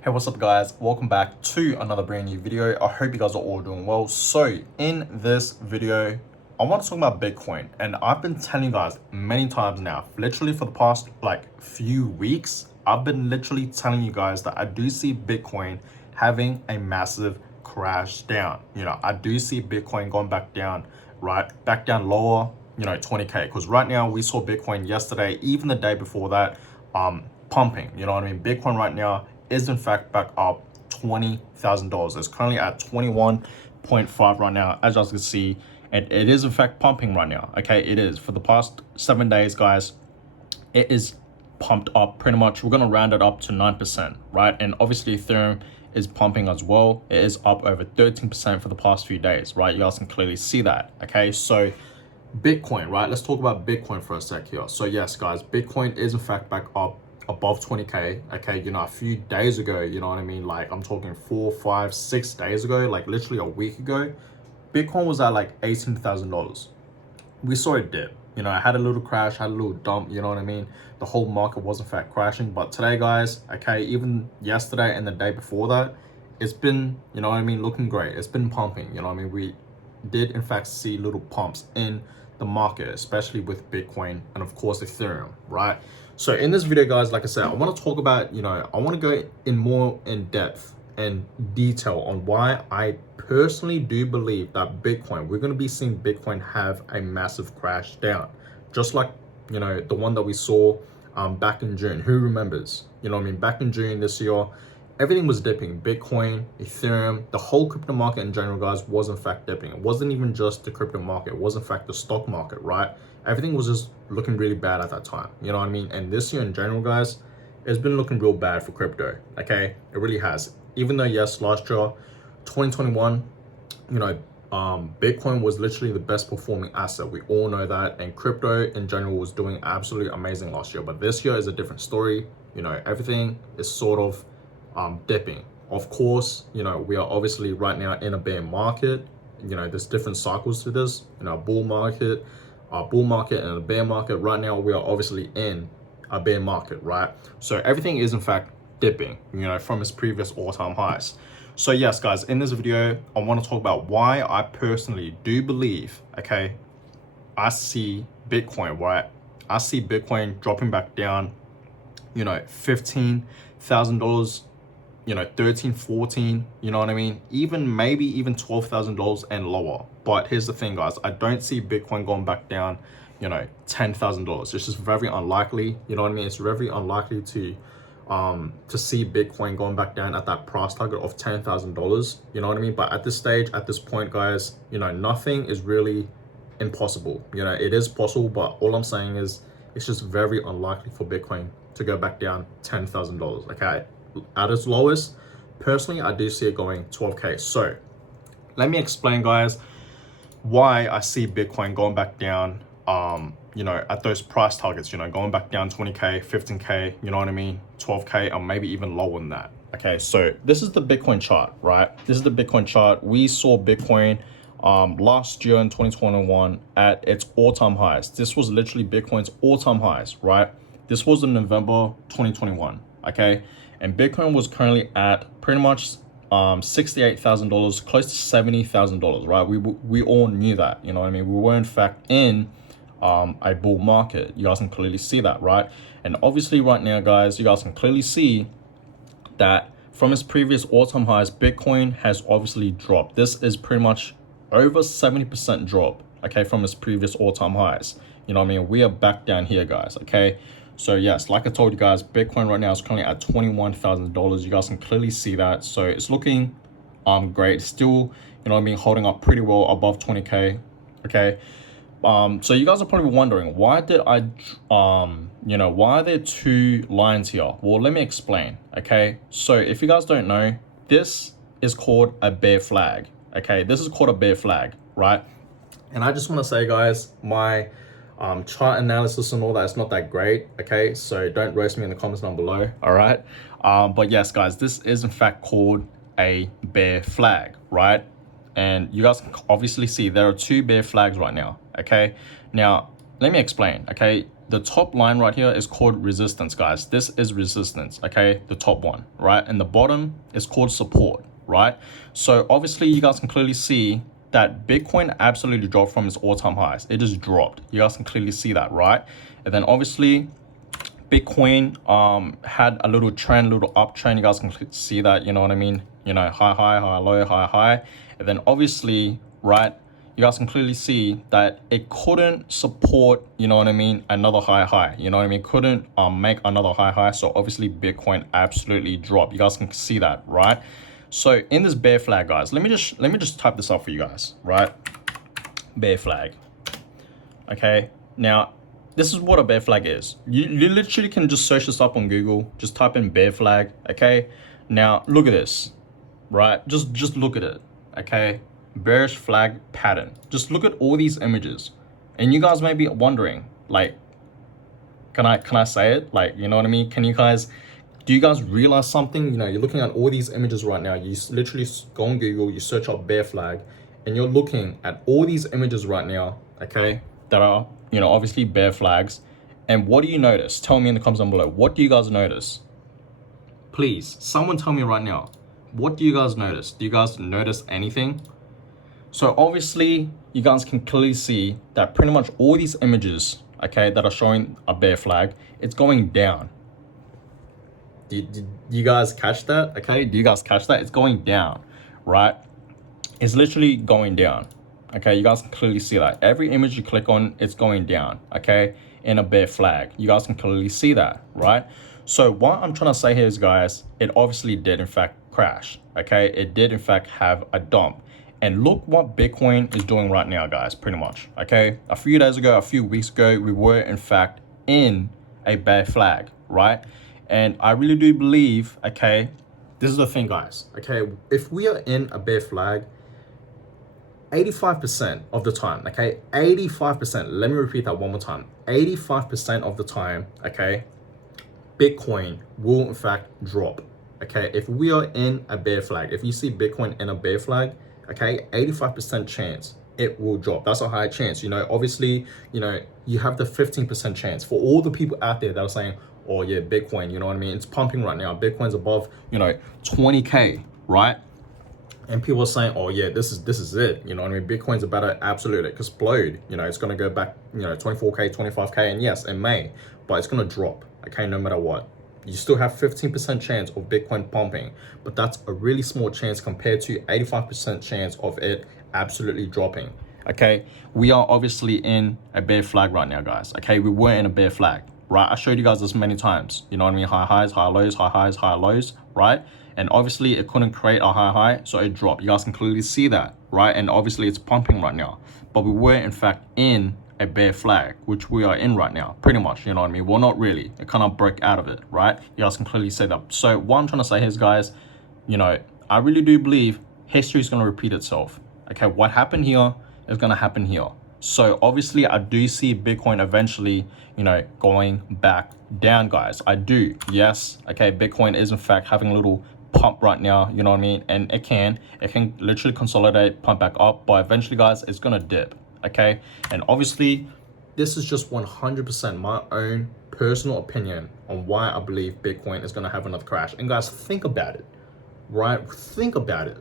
Hey, what's up guys? Welcome back to another brand new video. I hope you guys are all doing well. So in this video, I want to talk about Bitcoin, and I've been telling you guys many times now, literally for the past few weeks, I've been literally telling you guys that I do see Bitcoin having a massive crash down. I do see Bitcoin going back down, right? Back down lower, 20K. Because right now we saw Bitcoin yesterday, even the day before that, pumping. You know what I mean? Bitcoin right now is in fact back up $20,000. It's currently at 21.5 right now, as you guys can see, and it is in fact pumping right now. Okay, it is for the past 7 days, guys. It is pumped up pretty much. We're gonna round it up to 9%, right? And obviously Ethereum is pumping as well. It is up over 13% for the past few days, right? You guys can clearly see that. Okay, so Bitcoin, right? Let's talk about Bitcoin for a sec here. So yes, guys, Bitcoin is in fact back up above 20K. Okay, a few days ago, you know what I mean? Like I'm talking 4, 5, 6 days ago, like literally a week ago, Bitcoin was at like $18,000. We saw it dip. I had a little crash, had a little dump, you know what I mean? The whole market was in fact crashing. But today, guys, okay, even yesterday and the day before that, it's been, you know what I mean, looking great. It's been pumping, you know what I mean? We did in fact see little pumps in the market, especially with Bitcoin and of course Ethereum, right? So in this video, guys, like I said, I want to talk about, I want to go in more in depth and detail on why I personally do believe that Bitcoin, we're going to be seeing Bitcoin have a massive crash down, just like, the one that we saw back in June. Who remembers? You know what I mean? Back in June this year, everything was dipping. Bitcoin, Ethereum, the whole crypto market in general, guys, was in fact dipping. It wasn't even just the crypto market. It was in fact the stock market, right? Everything was just looking really bad at that time. You know what I mean? And this year in general, guys, it's been looking real bad for crypto, okay? It really has. Even though, yes, last year, 2021, Bitcoin was literally the best performing asset. We all know that. And crypto in general was doing absolutely amazing last year. But this year is a different story. Everything is sort of dipping. Of course, we are obviously right now in a bear market. There's different cycles to this. Bull market, and a bear market. Right now, we are obviously in a bear market, right? So everything is in fact dipping, from its previous all-time highs. So yes, guys, in this video, I want to talk about why I personally do believe, okay, I see Bitcoin, right? I see Bitcoin dropping back down, $15,000, 13, 14, you know what I mean? Maybe even $12,000 and lower. But here's the thing, guys, I don't see Bitcoin going back down, $10,000. It's just very unlikely, you know what I mean? It's very unlikely to see Bitcoin going back down at that price target of $10,000, you know what I mean? But at this stage, at this point, guys, nothing is really impossible. It is possible, but all I'm saying is it's just very unlikely for Bitcoin to go back down $10,000, okay? At its lowest, personally, I do see it going 12K. So let me explain, guys, why I see Bitcoin going back down, at those price targets, going back down 20K, 15K, you know what I mean? 12K, or maybe even lower than that. Okay, so this is the Bitcoin chart, right? This is the Bitcoin chart. We saw Bitcoin last year in 2021 at its all-time highs. This was literally Bitcoin's all-time highs, right? This was in November 2021, okay? And Bitcoin was currently at pretty much $68,000, close to $70,000, right? We all knew that, you know what I mean? We were in fact in a bull market. You guys can clearly see that, right? And obviously right now, guys, you guys can clearly see that from its previous all-time highs, Bitcoin has obviously dropped. This is pretty much over 70% drop, okay, from its previous all-time highs. You know what I mean? We are back down here, guys, okay? So yes, like I told you guys, Bitcoin right now is currently at $21,000. You guys can clearly see that. So it's looking great. Still, you know what I mean, holding up pretty well above 20K, okay? So you guys are probably wondering, why did I, why are there two lines here? Well, let me explain, okay? So if you guys don't know, this is called a bear flag, okay? This is called a bear flag, right? And I just want to say, guys, my chart analysis and all that is not that great, okay? So don't roast me in the comments down below, all right? But yes, guys, this is in fact called a bear flag, right? And you guys can obviously see there are two bear flags right now, okay? Now, let me explain, okay? the top line right here is called resistance, guys. This is resistance, okay? The top one, right? And the bottom is called support, right? So obviously you guys can clearly see that Bitcoin absolutely dropped from its all-time highs. It just dropped. You guys can clearly see that, right? And then obviously Bitcoin had a little trend, little uptrend. You guys can see that, you know what I mean? You know, high, high, high, low, high, high. And then obviously, right, you guys can clearly see that it couldn't support, you know what I mean, another high high, you know what I mean, couldn't make another high high. So obviously Bitcoin absolutely dropped. You guys can see that, right? So in this bear flag, guys, let me just type this up for you guys, right? Bear flag. Okay, now this is what a bear flag is. You literally can just search this up on Google, just type in bear flag. Okay, now look at this, right? Just look at it. Okay, bearish flag pattern. Just look at all these images, and you guys may be wondering, like, can I say it? Like, you know what I mean? Do you guys realize something? You know, you're looking at all these images right now. You literally go on Google, you search up bear flag, and you're looking at all these images right now, okay, that are, you know, obviously bear flags. And what do you notice? Tell me in the comments down below. What do you guys notice? Please, someone tell me right now. What do you guys notice? Do you guys notice anything? So obviously, you guys can clearly see that pretty much all these images, okay, that are showing a bear flag, it's going down. Did you guys catch that? Okay, do you guys catch that? It's going down, right? It's literally going down. Okay, you guys can clearly see that. Every image you click on, it's going down, okay, in a bear flag. You guys can clearly see that, right? So what I'm trying to say here is, guys, it obviously did in fact crash, okay? It did in fact have a dump. And look what Bitcoin is doing right now, guys, pretty much, okay? A few days ago, a few weeks ago, we were in fact in a bear flag, right? And I really do believe, okay, this is the thing, guys, okay? If we are in a bear flag, 85% of the time, okay, 85%, let me repeat that one more time, 85% of the time, okay, Bitcoin will in fact drop, okay? If we are in a bear flag, if you see Bitcoin in a bear flag, okay, 85% chance it will drop. That's a high chance. You know, obviously, you know, you have the 15% chance. For all the people out there that are saying, oh yeah, Bitcoin, you know what I mean, it's pumping right now, Bitcoin's above, you know, 20K, right? And people are saying, oh yeah, this is it, you know what I mean, Bitcoin's about to absolutely explode, you know, it's going to go back, you know, 24K, 25K, and yes, it may, but it's going to drop, okay, no matter what. You still have 15% chance of Bitcoin pumping, but that's a really small chance compared to 85% chance of it absolutely dropping, okay? We are obviously in a bear flag right now, guys, okay? We were in a bear flag, right? I showed you guys this many times, you know what I mean? High highs, high lows, high highs, high lows, right? And obviously it couldn't create a high high, so it dropped. You guys can clearly see that, right? And obviously it's pumping right now, but we were in fact in a bear flag, which we are in right now, pretty much, you know what I mean? Well, not really, it kind of broke out of it, right? You guys can clearly see that. So what I'm trying to say here is, guys, you know, I really do believe history is going to repeat itself, okay? What happened here is going to happen here. So obviously I do see Bitcoin eventually, you know, going back down, guys. I do, yes, okay? Bitcoin is in fact having a little pump right now, you know what I mean? And it can literally consolidate, pump back up, but eventually, guys, it's going to dip. Okay, and obviously this is just 100% my own personal opinion on why I believe Bitcoin is going to have another crash. And guys, think about it, right? Think about it.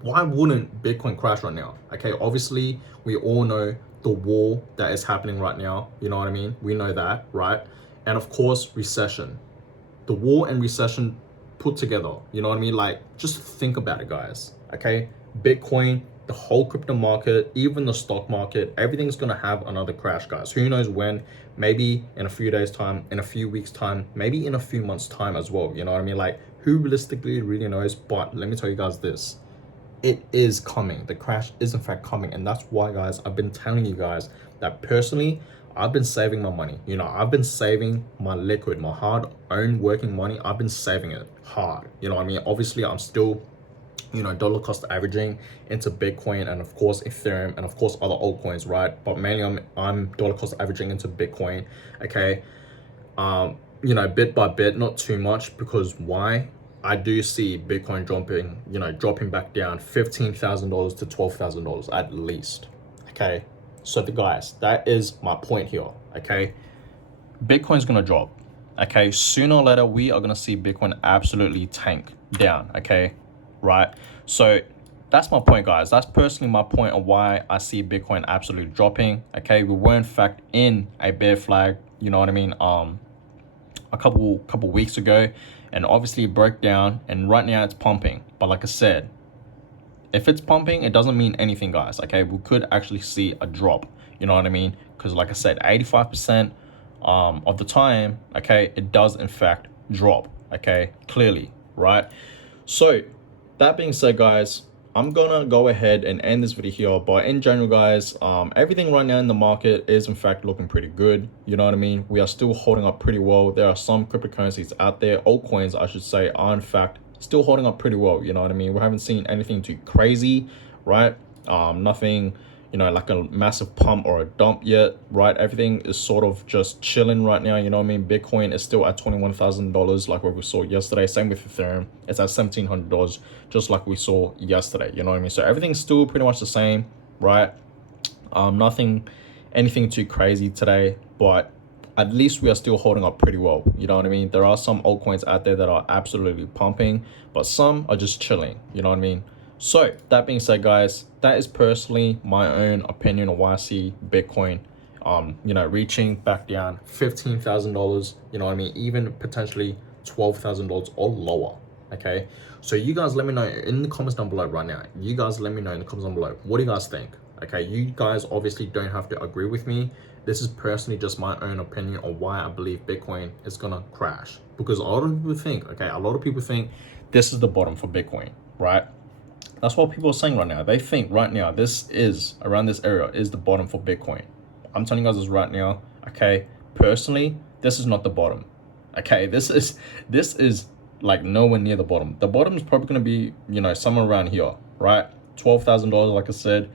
Why wouldn't Bitcoin crash right now? Okay, obviously we all know the war that is happening right now, you know what I mean? We know that, right? And of course, recession. The war and recession put together, you know what I mean? Like, just think about it, guys, okay? Bitcoin, the whole crypto market, even the stock market, everything's gonna have another crash, guys. Who knows when? Maybe in a few days time, in a few weeks time, maybe in a few months time as well, you know what I mean? Like, who realistically really knows? But let me tell you guys this, it is coming. The crash is in fact coming, and that's why, guys, I've been telling you guys that personally I've been saving my money. You know, I've been saving my liquid, my hard-earned working money. I've been saving it hard, you know what I mean? Obviously I'm still, you know, dollar cost averaging into Bitcoin and of course Ethereum and of course other altcoins, right? But mainly I'm dollar cost averaging into Bitcoin, okay? You know, bit by bit, not too much, because why? I do see Bitcoin dropping, you know, dropping back down $15,000 to $12,000 at least, okay? So guys, that is my point here, okay? Bitcoin's gonna drop, okay? Sooner or later, we are gonna see Bitcoin absolutely tank down, okay? Right? So that's my point, guys. That's personally my point of why I see Bitcoin absolutely dropping, okay? We were in fact in a bear flag, you know what I mean, a couple weeks ago, and obviously it broke down, and right now it's pumping. But like I said, if it's pumping, it doesn't mean anything, guys, okay? We could actually see a drop, you know what I mean? Because like I said, 85% of the time, okay, it does in fact drop, okay, clearly, right? So that being said, guys, I'm gonna go ahead and end this video here. But in general, guys, everything right now in the market is in fact looking pretty good, you know what I mean? We are still holding up pretty well. There are some cryptocurrencies out there, altcoins I should say, are in fact still holding up pretty well, you know what I mean? We haven't seen anything too crazy, right? Nothing, you know, like a massive pump or a dump yet, right? Everything is sort of just chilling right now, you know what I mean? Bitcoin is still at $21,000 like what we saw yesterday. Same with Ethereum, it's at $1,700 just like we saw yesterday, you know what I mean? So everything's still pretty much the same, right? Anything too crazy today, but at least we are still holding up pretty well, you know what I mean? There are some altcoins out there that are absolutely pumping, but some are just chilling, you know what I mean? So that being said, guys, that is personally my own opinion on why I see Bitcoin you know, reaching back down $15,000, you know what I mean, even potentially $12,000 or lower, okay? So you guys let me know in the comments down below right now. You guys let me know in the comments down below, what do you guys think? Okay, you guys obviously don't have to agree with me. This is personally just my own opinion on why I believe Bitcoin is gonna crash. Because a lot of people think, okay, a lot of people think this is the bottom for Bitcoin, right? That's what people are saying right now. They think right now, this is, around this area, is the bottom for Bitcoin. I'm telling you guys this right now, okay? Personally, this is not the bottom, okay? This is like nowhere near the bottom. The bottom is probably gonna be, you know, somewhere around here, right? $12,000, like I said,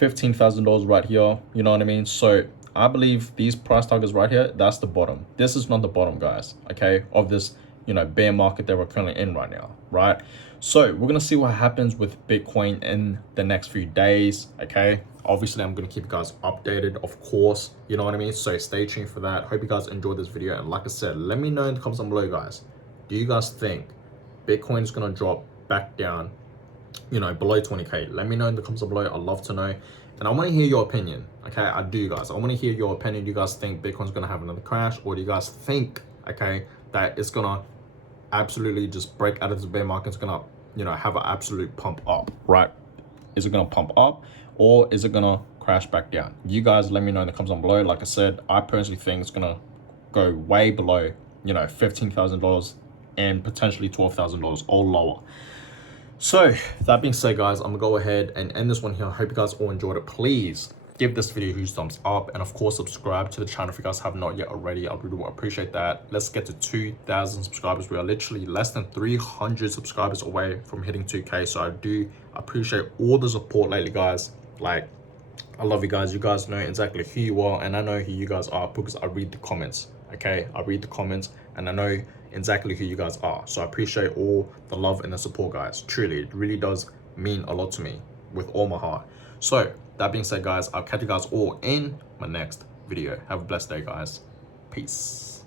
$15,000 right here, you know what I mean? So I believe these price targets right here, that's the bottom. This is not the bottom, guys, okay, of this, you know, bear market that we're currently in right now, right? So we're gonna see what happens with Bitcoin in the next few days, okay? Obviously, I'm gonna keep you guys updated, of course, you know what I mean? So stay tuned for that. Hope you guys enjoyed this video, and like I said, let me know in the comments down below, guys. Do you guys think Bitcoin is gonna drop back down, you know, below 20K? Let me know in the comments below. I'd love to know, and I want to hear your opinion, okay? I do, guys. I want to hear your opinion. Do you guys think Bitcoin's gonna have another crash, or do you guys think, okay, that it's gonna absolutely just break out of the bear market? It's gonna, you know, have an absolute pump up, right? Is it gonna pump up, or is it gonna crash back down? You guys let me know in the comments down below. Like I said, I personally think it's gonna go way below, you know, $15,000 and potentially $12,000 or lower. So that being said, guys, I'm gonna go ahead and end this one here. I hope you guys all enjoyed it. Please give this video a huge thumbs up, and of course subscribe to the channel if you guys have not yet already. I really appreciate that. Let's get to 2,000 subscribers. We are literally less than 300 subscribers away from hitting 2K. So I do appreciate all the support lately, guys. Like, I love you guys. You guys know exactly who you are, and I know who you guys are because I read the comments, okay? I read the comments, and I know exactly who you guys are. So I appreciate all the love and the support, guys. Truly, it really does mean a lot to me with all my heart. So that being said, guys, I'll catch you guys all in my next video. Have a blessed day, guys. Peace.